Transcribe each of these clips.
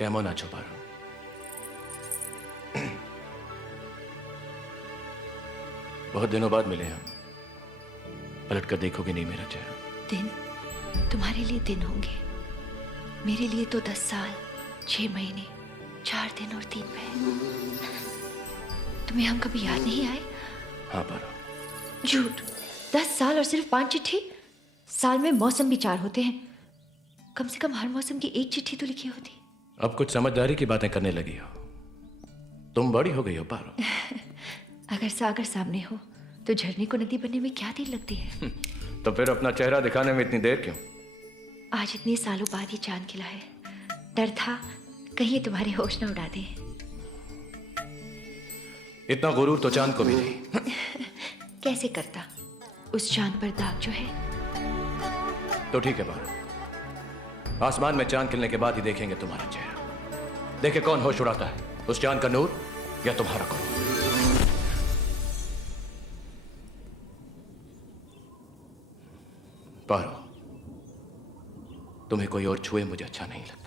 Camo ना छुपा रहा हूं। बहुत दिनों बाद मिले हम। पलट कर देखोगे नहीं मेरा चेहरा। दिन तुम्हारे लिए दिन होंगे, मेरे लिए तो 10 साल 6 महीने 4 दिन और 3 पहर। तुम्हें हम कभी याद नहीं आए? हाँ पारो। झूठ। 10 साल और सिर्फ 5 चिट्ठी। साल में मौसम भी 4 होते हैं, कम से कम हर मौसम की एक चिट्ठी तो लिखी होती। अब कुछ समझदारी की बातें करने लगी हो। तुम बड़ी हो गई हो पारो। अगर सागर सामने हो तो झरने को नदी बनने में क्या देर लगती है? तो फिर अपना चेहरा दिखाने में इतनी देर क्यों? आज इतने सालों बाद ही चांद खिला है। डर था कहीं ये तुम्हारे होश न उड़ा दे। इतना गुरूर तो चांद को भी नहीं। कैसे करता? उस चांद पर दाग जो है। तो ठीक है पारो, आसमान में चांद खिलने के बाद ही देखेंगे तुम्हारा चेहरा। देखे कौन होश उड़ाता है, उस चांद का नूर या तुम्हारा कौन। पारो, तुम्हें कोई और छुए मुझे अच्छा नहीं लगता।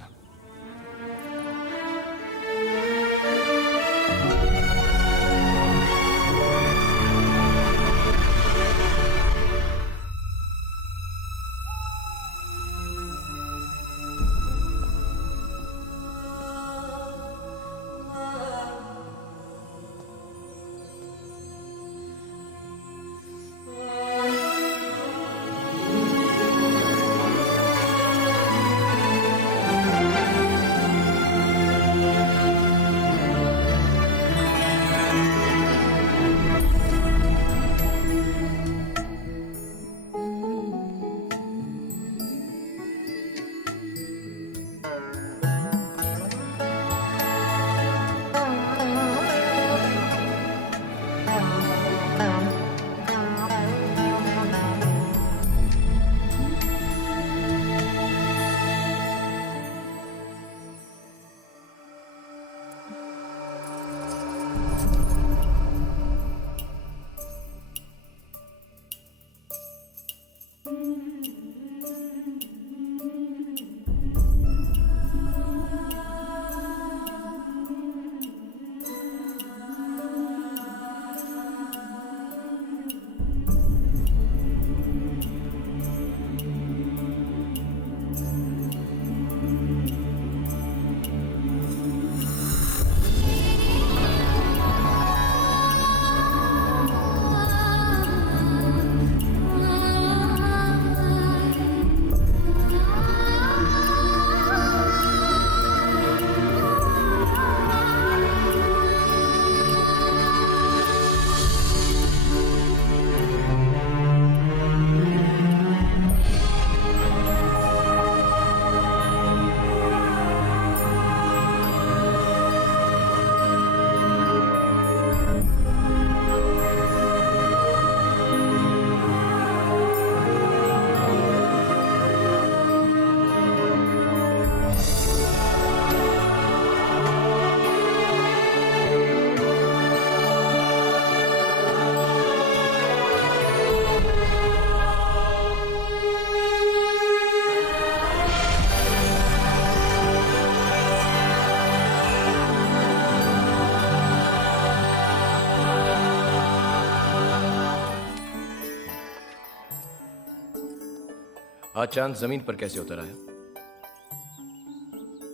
आज चांद जमीन पर कैसे उतर आया?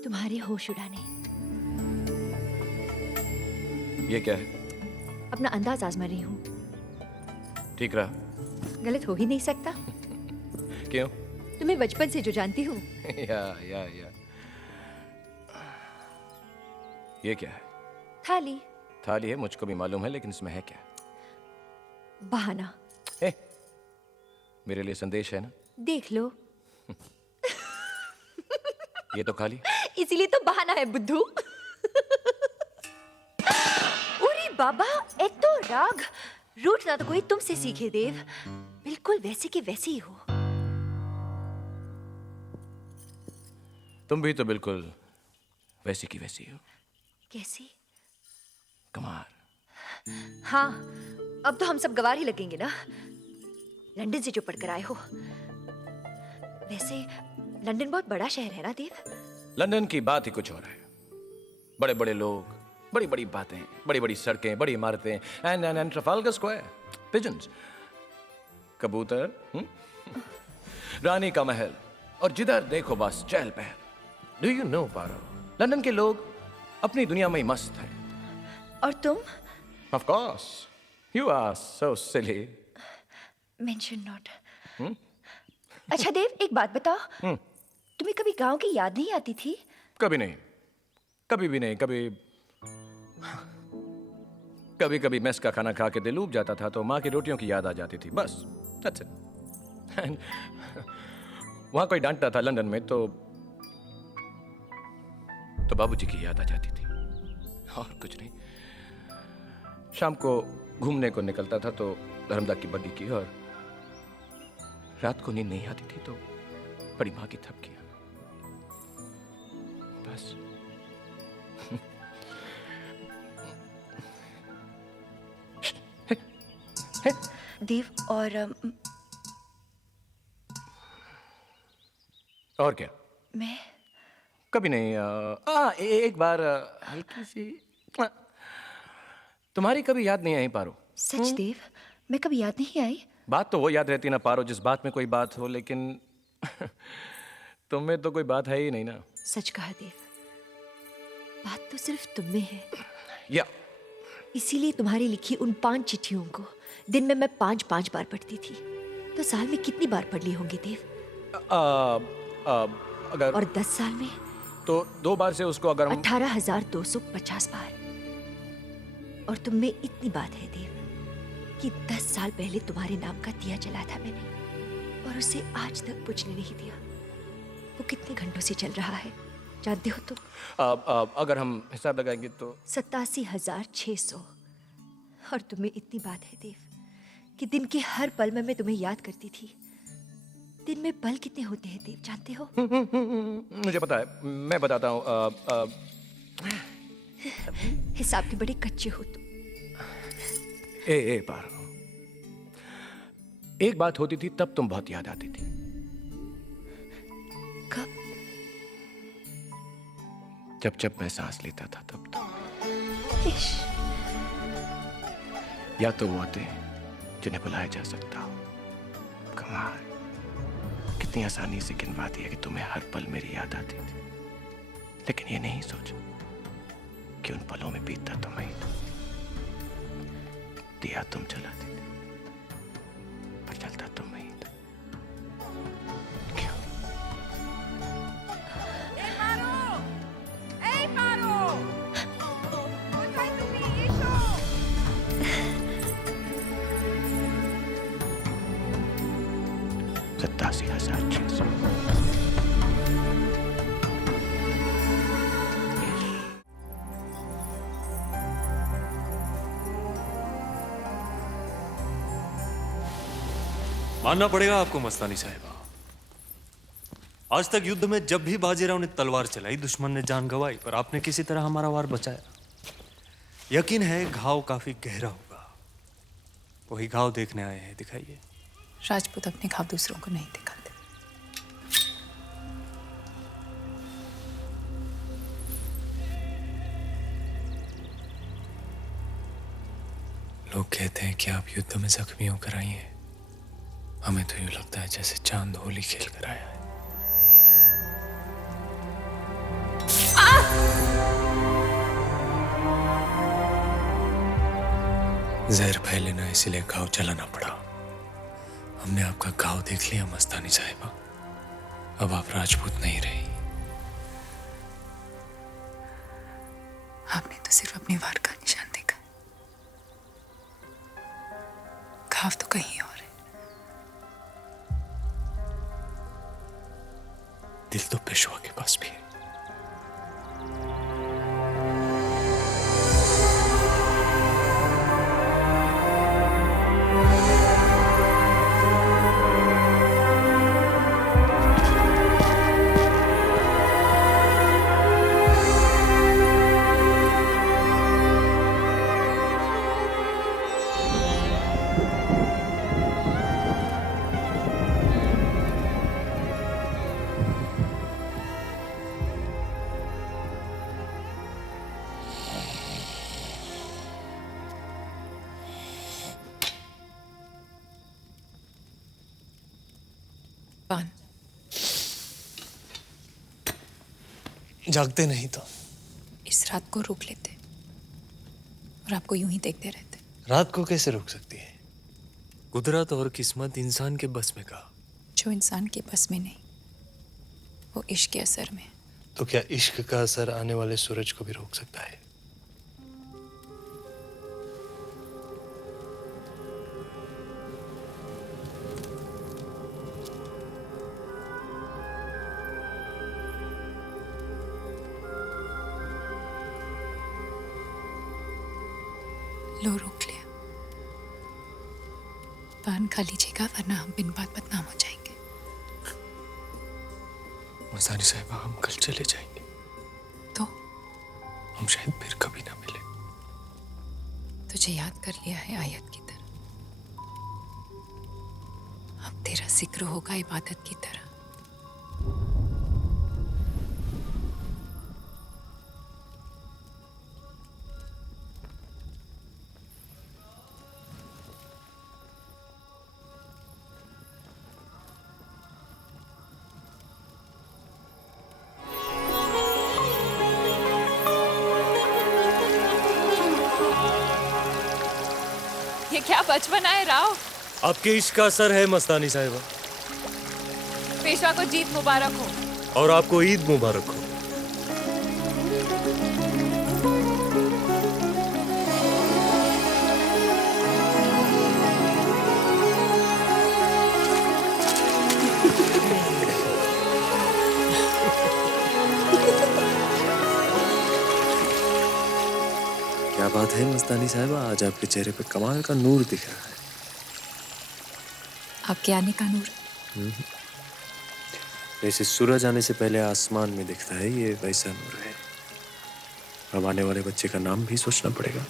तुम्हारे होश उड़ाने। ये क्या है? अपना अंदाज आजमा रही हूँ। ठीक रहा? गलत हो ही नहीं सकता। क्यों? तुम्हें बचपन से जो जानती हूँ। या ये क्या है? थाली। थाली है, मुझको भी मालूम है, लेकिन इसमें है क्या? बहाना। मेरे लिए संदेश है ना? देख लो। ये तो खाली। इसीलिए तो बहाना है बुद्धू। अरे बाबा, एक तो राग रूठना तो कोई तुमसे सीखे देव। बिल्कुल वैसे के वैसे ही हो। तुम भी तो बिल्कुल वैसी की वैसी हो। कैसी? कमार। हाँ, अब तो हम सब गवार ही लगेंगे ना, लंदन से जो पढ़कर आए हो। वैसे लंदन बहुत बड़ा शहर है ना देव? लंदन की बात ही कुछ और है। बड़े बड़े लोग, बड़ी बड़ी बातें, बड़ी बड़ी सड़कें, बड़ी इमारतें, एंड ट्रफालगर स्क्वायर, पिजन्स, कबूतर, रानी का महल, और जिधर देखो बस चहल पहल। Do you know Paro, London के लोग अपनी दुनिया में ही मस्त हैं। और तुम? Of course, you are so silly. Mention not. अच्छा देव, एक बात बताओ, तुम्हें कभी गांव की याद नहीं आती थी? कभी नहीं, कभी भी नहीं। कभी कभी मेस का खाना खा के दिल ऊब जाता था तो माँ की रोटियों की याद आ जाती थी, बस। That's it. वहां कोई डांटता था लंदन में तो बाबूजी की याद आ जाती थी, और कुछ नहीं। शाम को घूमने को निकलता था तो धर्मदा की बग्गी की, और रात को नींद नहीं आती थी तो बड़ी माँ की थपकियां, बस। देव, और क्या? मैं कभी नहीं। एक बार हल्की सी तुम्हारी कभी याद नहीं आई पारो। सच देव, मैं कभी याद नहीं आई। बात तो वो याद रहती ना पारो जिस बात में कोई बात हो, लेकिन तुम में तो कोई बात है ही नहीं ना। सच कहा देव, बात तो सिर्फ तुम में है। या इसीलिए तुम्हारी लिखी उन 5 चिट्ठियों को दिन में मैं 5-5 बार पढ़ती थी, तो साल में कितनी बार पढ़ ली होंगी देव? अगर और 10 साल में तो 2 बार से उसको अगर हम 18,250 बार। और तुम में इतनी बात है देव कि 10 साल पहले तुम्हारे नाम का दिया जला था मैंने, और उसे आज तक बुझने नहीं दिया। वो कितने घंटों से चल रहा है जानते हो तुम? अगर हम हिसाब लगाएंगे तो 87,600। और तुम्हें इतनी बात है देव कि दिन के हर पल में मैं तुम्हें याद करती थी। दिन में पल कितने होते हैं देव जानते हो? मुझे पता है, मैं बताता हूँ। हिसाब के बड़े कच्चे हो तुम। ए पारो, एक बात होती थी तब तुम बहुत याद आती थी। कब? जब मैं सांस लेता था तब तो। इश। या तो वो थे जिन्हें बुलाया जा सकता हो। कमाल, कितनी आसानी से गिनवा दिया कि तुम्हें हर पल मेरी याद आती थी, लेकिन ये नहीं सोचा कि उन पलों में बीतता तुम्हें तो। दिया तुम जलाती थी पर जलता तुम्हें ही था। क्यों? Ej, Paro! Wracaj tu mi, Jeszo! 87,600। मानना पड़ेगा आपको मस्तानी साहिबा, आज तक युद्ध में जब भी बाजीराव ने तलवार चलाई दुश्मन ने जान गंवाई, पर आपने किसी तरह हमारा वार बचाया। यकीन है घाव काफी गहरा होगा। वही घाव देखने आए हैं, दिखाइए। राजपूत अपने घाव दूसरों को नहीं दिखाते। लोग कहते हैं कि आप युद्ध में जख्मी होकर आई हैं। हमें तो यूं लगता है जैसे चांद होली खेल कर आया है। जहर फैले ना, इसीलिए घाव चलाना पड़ा। हमने आपका घाव देख लिया मस्तानी साहिबा, अब आप राजपूत नहीं रही। आपने तो सिर्फ अपनी वार का निशान देखा, घाव तो कहीं और है। दिल तो पेशवा के पास भी है। जागते नहीं तो इस रात को रोक लेते और आपको यूं ही देखते रहते। रात को कैसे रोक सकती है? कुदरत और किस्मत इंसान के बस में कहा। जो इंसान के बस में नहीं, वो इश्क के असर में। तो क्या इश्क का असर आने वाले सूरज को भी रोक सकता है? लो रोक लिया। पान खा लीजिएगा वरना हम बिन बात बदनाम हो जाएंगे। मस्तानी साहिबा, हम कल चले जाएंगे तो हम शायद फिर कभी ना मिले। तुझे याद कर लिया है आयत की तरह। अब तेरा जिक्र होगा इबादत की तरह। ये क्या बचपन है राव? आपके इश्क का असर है मस्तानी साहिबा। पेशवा को जीत मुबारक हो। और आपको ईद मुबारक हो। क्या बात है मस्तानी साहिबा, आज आपके चेहरे पे कमाल का नूर दिख रहा है। आपके आने का नूर। जैसे सूरज आने से पहले आसमान में दिखता है, ये वैसा नूर है। अब आने वाले बच्चे का नाम भी सोचना पड़ेगा।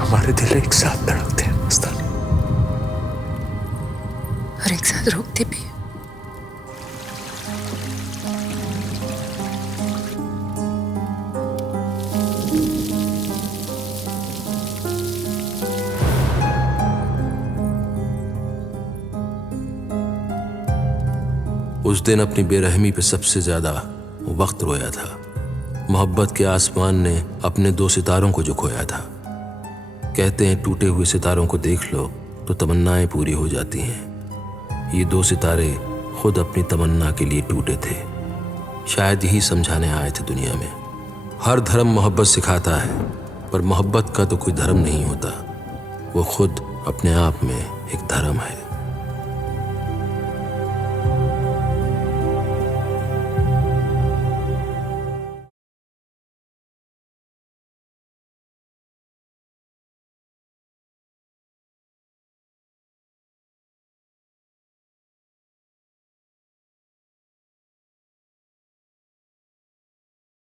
हमारे दिल एक साथ धड़कते हैं मस्तानी, और एक साथ रोकते भी। उस दिन अपनी बेरहमी पे सबसे ज्यादा वक्त रोया था। मोहब्बत के आसमान ने अपने 2 सितारों को जो खोया था। कहते हैं टूटे हुए सितारों को देख लो तो तमन्नाएं पूरी हो जाती हैं। ये 2 सितारे खुद अपनी तमन्ना के लिए टूटे थे। शायद यही समझाने आए थे दुनिया में। हर धर्म मोहब्बत सिखाता है, पर मोहब्बत का तो कोई धर्म नहीं होता। वो खुद अपने आप में एक धर्म है।